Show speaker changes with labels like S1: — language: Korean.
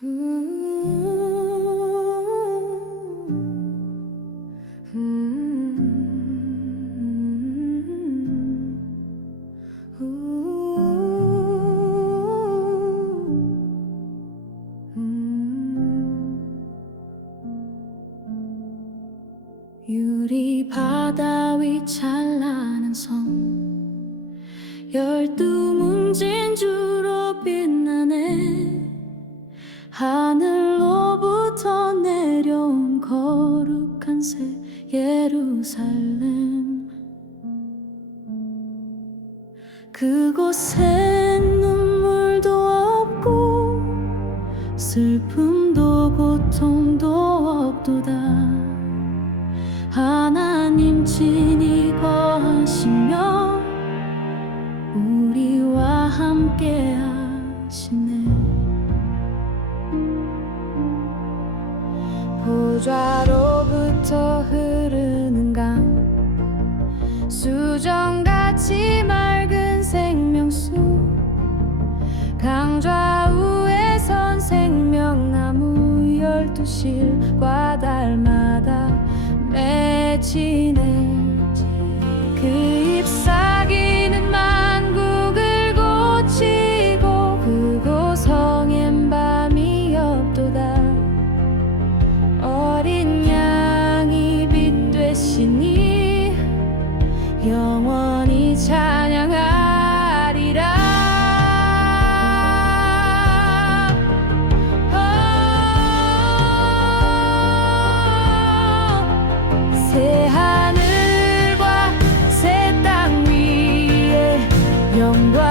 S1: 유리 바다 위 찬란한 섬 열두 문진 주로 빛나네 하늘로부터 내려온 거룩한 새 예루살렘. 그곳엔 눈물도 없고 슬픔도 고통도 없도다. 하나님 친히 거하시며 우리와 함께 하시네 보좌로부터 흐르는 강. 수정같이 맑은 생명수. 강좌우에 선 생명나무 열두 실과 달마 영원히 찬양하리라. 영광